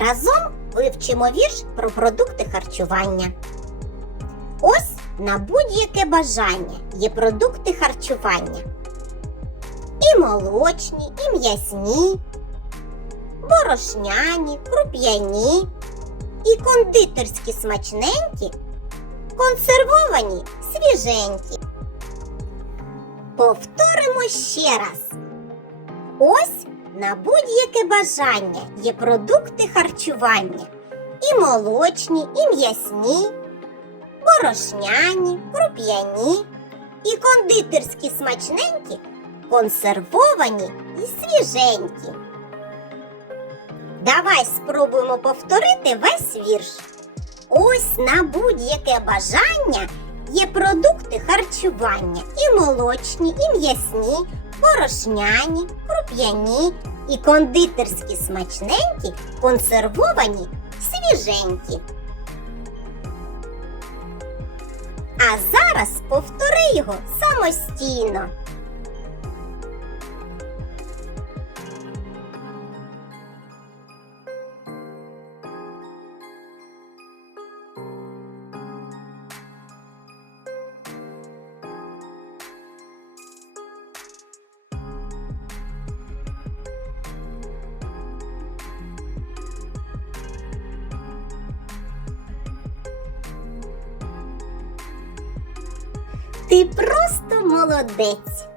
Разом вивчимо вірш про продукти харчування. Ось на будь-яке бажання є продукти харчування. І молочні, і м'ясні, борошняні, круп'яні, і кондитерські смачненькі, консервовані свіженькі. Повторимо ще раз. Ось на будь-яке бажання є продукти харчування. І молочні, і м'ясні, борошняні, круп'яні, і кондитерські смачненькі, консервовані і свіженькі. Давай спробуємо повторити весь вірш. Ось на будь-яке бажання є продукти харчування і молочні, і м'ясні, порошняні, круп'яні і кондитерські смачненькі, консервовані, свіженькі. А зараз повтори його самостійно. Ти просто молодець.